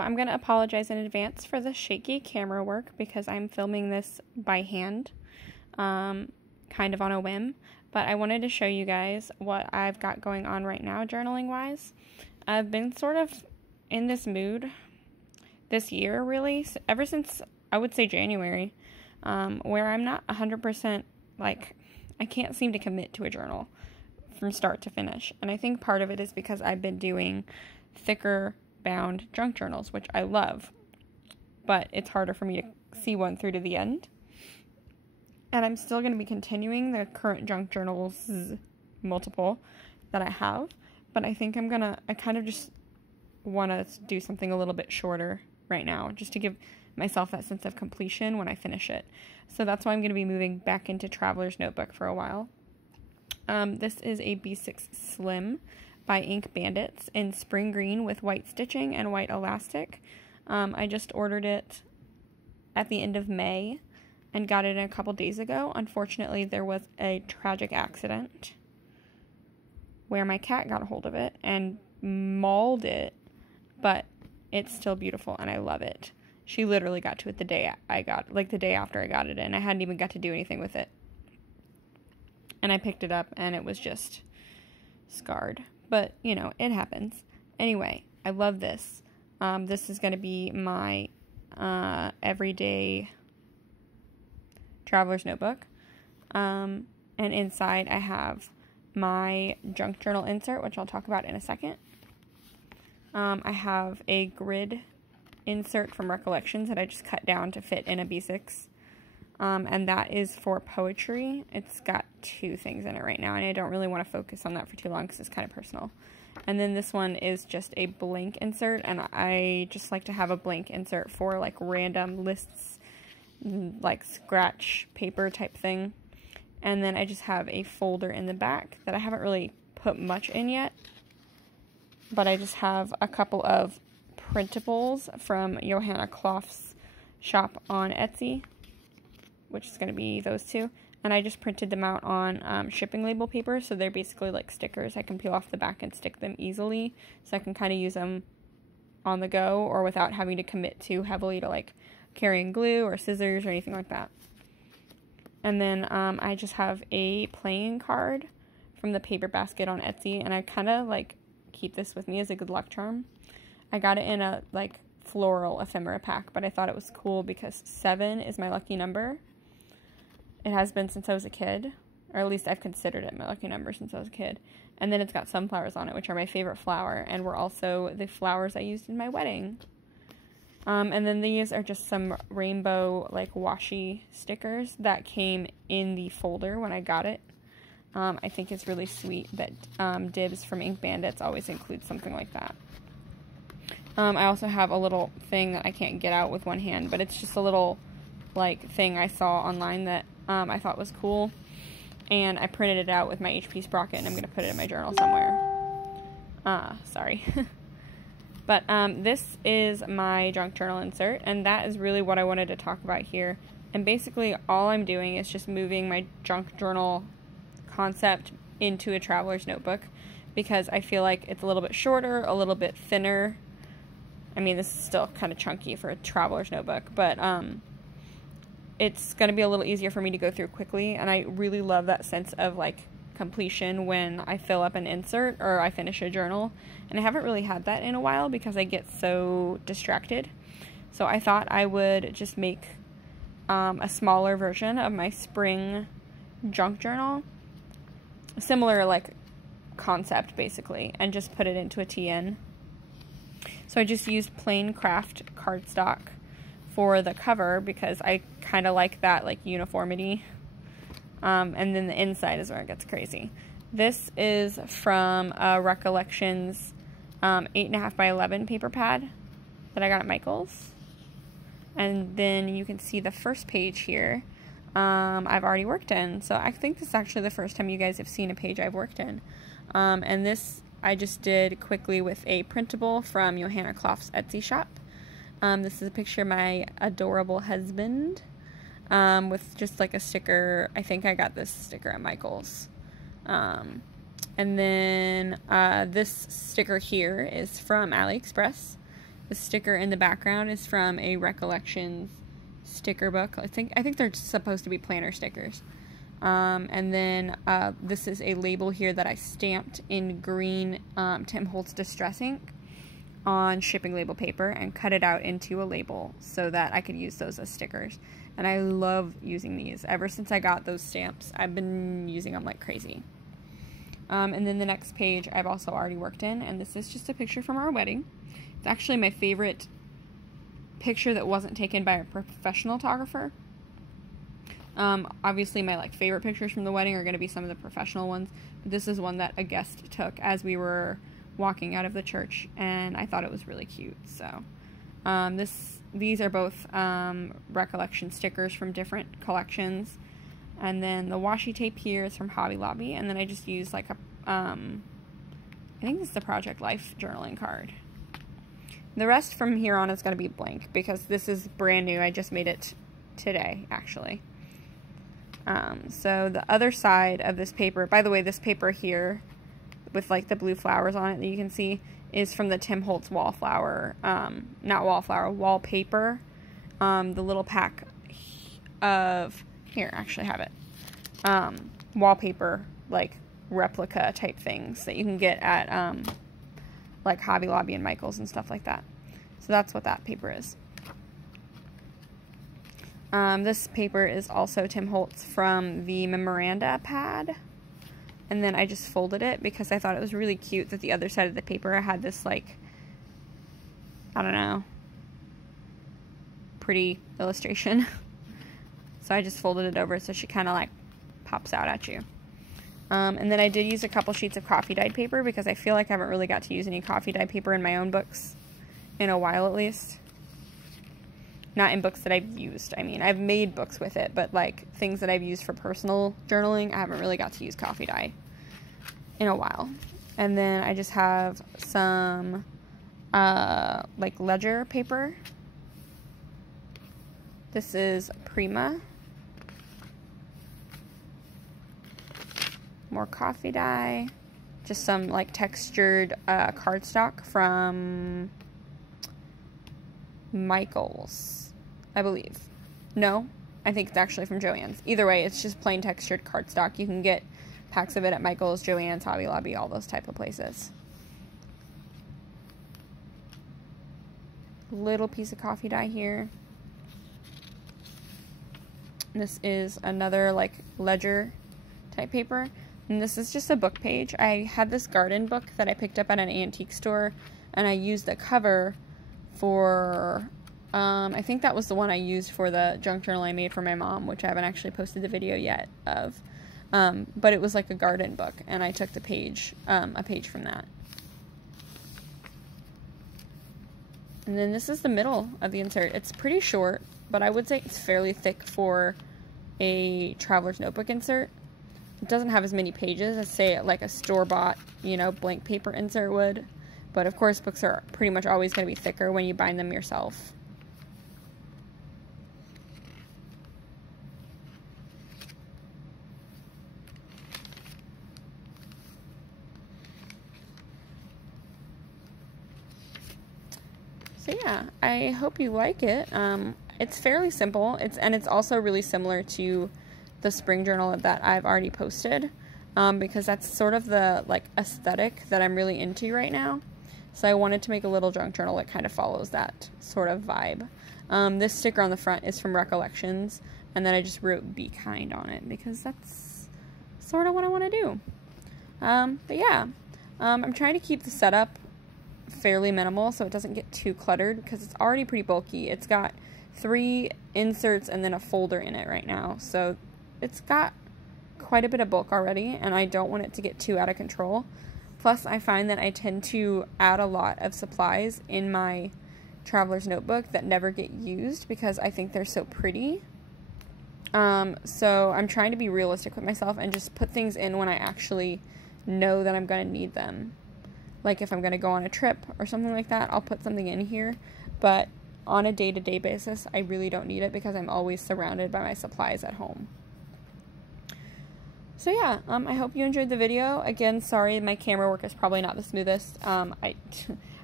I'm going to apologize in advance for the shaky camera work because I'm filming this by hand, kind of on a whim, but I wanted to show you guys what I've got going on right now journaling-wise. I've been sort of in this mood this year, really, ever since, I would say, January, where I'm not 100%, like, I can't seem to commit to a journal from start to finish, and I think part of it is because I've been doing thicker bound junk journals, which I love, but it's harder for me to see one through to the end. And I'm still going to be continuing the current junk journals, multiple, that I have, but I think I kind of just want to do something a little bit shorter right now, just to give myself that sense of completion when I finish it. So that's why I'm going to be moving back into Traveler's Notebook for a while. This is a B6 Slim by Ink Bandits in spring green with white stitching and white elastic. I just ordered it at the end of May and got it in a couple days ago. Unfortunately, there was a tragic accident where my cat got a hold of it and mauled it, but it's still beautiful and I love it. She literally got to it the day after I got it in. I hadn't even got to do anything with it. And I picked it up and it was just scarred. But, you know, it happens. Anyway, I love this. This is going to be my everyday Traveler's Notebook. And inside I have my junk journal insert, which I'll talk about in a second. I have a grid insert from Recollections that I just cut down to fit in a B6. And that is for poetry. It's got 2 things in it right now, and I don't really want to focus on that for too long because it's kind of personal. And then this one is just a blank insert, and I just like to have a blank insert for like random lists, like scratch paper type thing. And then I just have a folder in the back that I haven't really put much in yet, but I just have a couple of printables from Johanna Kloff's shop on Etsy, which is going to be those 2, and I just printed them out on shipping label paper, so they're basically like stickers. I can peel off the back and stick them easily, so I can kind of use them on the go, or without having to commit too heavily to like carrying glue or scissors or anything like that. And then I just have a playing card from the Paper Basket on Etsy, and I kind of like keep this with me as a good luck charm. I got it in a like floral ephemera pack, but I thought it was cool because 7 is my lucky number. It has been since I was a kid, or at least I've considered it my lucky number since I was a kid. And then it's got sunflowers on it, which are my favorite flower, and were also the flowers I used in my wedding. And then these are just some rainbow, like, washi stickers that came in the folder when I got it. I think it's really sweet that Dibs from Ink Bandits always includes something like that. I also have a little thing that I can't get out with one hand, but it's just a little, like, thing I saw online that I thought was cool, and I printed it out with my HP Sprocket, and I'm going to put it in my journal somewhere. Sorry. But this is my junk journal insert, and that is really what I wanted to talk about here. And basically all I'm doing is just moving my junk journal concept into a Traveler's Notebook, because I feel like it's a little bit shorter, a little bit thinner. I mean, this is still kind of chunky for a Traveler's Notebook, but it's going to be a little easier for me to go through quickly, and I really love that sense of, like, completion when I fill up an insert or I finish a journal, and I haven't really had that in a while because I get so distracted. So I thought I would just make a smaller version of my spring junk journal, similar, like, concept, basically, and just put it into a TN. So I just used plain craft cardstock for the cover because I kind of like that, like, uniformity. And then the inside is where it gets crazy. This is from Recollections 8.5 by 11 paper pad that I got at Michael's. And then you can see the first page here I've already worked in. So I think this is actually the first time you guys have seen a page I've worked in. And this I just did quickly with a printable from Johanna Kloff's Etsy shop. This is a picture of my adorable husband with just like a sticker. I think I got this sticker at Michael's. And then this sticker here is from AliExpress. The sticker in the background is from a Recollections sticker book. I think they're supposed to be planner stickers. And then this is a label here that I stamped in green Tim Holtz Distress ink on shipping label paper and cut it out into a label so that I could use those as stickers. And I love using these. Ever since I got those stamps, I've been using them like crazy. And then the next page I've also already worked in, and this is just a picture from our wedding. It's actually my favorite picture that wasn't taken by a professional photographer. Obviously my favorite pictures from the wedding are going to be some of the professional ones, but this is one that a guest took as we were walking out of the church, and I thought it was really cute. So these are both Recollection stickers from different collections, and then the washi tape here is from Hobby Lobby, and then I just used like a I think this is the Project Life journaling card. The rest from here on is going to be blank because this is brand new. I just made it today, actually. So the other side of this paper, by the way, this paper here with like the blue flowers on it that you can see is from the Tim Holtz wallpaper. The little pack of, here, I actually have it, wallpaper, like replica type things that you can get at like Hobby Lobby and Michael's and stuff like that. So that's what that paper is. This paper is also Tim Holtz from the memoranda pad, and then I just folded it because I thought it was really cute that the other side of the paper had this, like, I don't know, pretty illustration. So I just folded it over so she kind of like pops out at you. And then I did use a couple sheets of coffee dyed paper because I feel like I haven't really got to use any coffee dyed paper in my own books in a while, at least. Not in books that I've used. I mean, I've made books with it, but like things that I've used for personal journaling, I haven't really got to use coffee dye in a while. And then I just have some like ledger paper. This is Prima. More coffee dye. Just some like textured cardstock from Michael's, I believe. No, I think it's actually from Joann's. Either way, it's just plain textured cardstock. You can get packs of it at Michael's, Joann's, Hobby Lobby, all those type of places. Little piece of coffee dye here. This is another like ledger type paper, and this is just a book page. I had this garden book that I picked up at an antique store, and I used the cover for I think that was the one I used for the junk journal I made for my mom, which I haven't actually posted the video yet of, but it was like a garden book, and I took the page, a page from that. And then this is the middle of the insert. It's pretty short, but I would say it's fairly thick for a traveler's notebook insert. It doesn't have as many pages as, say, like a store-bought, you know, blank paper insert would. But of course, books are pretty much always going to be thicker when you bind them yourself. So yeah, I hope you like it. It's fairly simple. It's also really similar to the spring journal that I've already posted, because that's sort of the like aesthetic that I'm really into right now. So I wanted to make a little junk journal that kind of follows that sort of vibe. This sticker on the front is from Recollections, and then I just wrote "Be Kind" on it because that's sort of what I want to do. But yeah, I'm trying to keep the setup fairly minimal so it doesn't get too cluttered because it's already pretty bulky. It's got 3 inserts and then a folder in it right now, so it's got quite a bit of bulk already, and I don't want it to get too out of control. Plus, I find that I tend to add a lot of supplies in my traveler's notebook that never get used because I think they're so pretty. So I'm trying to be realistic with myself and just put things in when I actually know that I'm going to need them. Like if I'm going to go on a trip or something like that, I'll put something in here. But on a day-to-day basis, I really don't need it because I'm always surrounded by my supplies at home. So yeah, I hope you enjoyed the video. Again, sorry, my camera work is probably not the smoothest.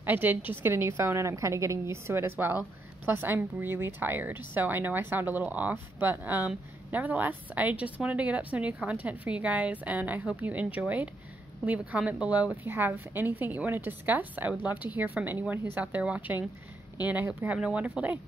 I did just get a new phone and I'm kind of getting used to it as well. Plus, I'm really tired, so I know I sound a little off, but nevertheless, I just wanted to get up some new content for you guys, and I hope you enjoyed. Leave a comment below if you have anything you want to discuss. I would love to hear from anyone who's out there watching, and I hope you're having a wonderful day.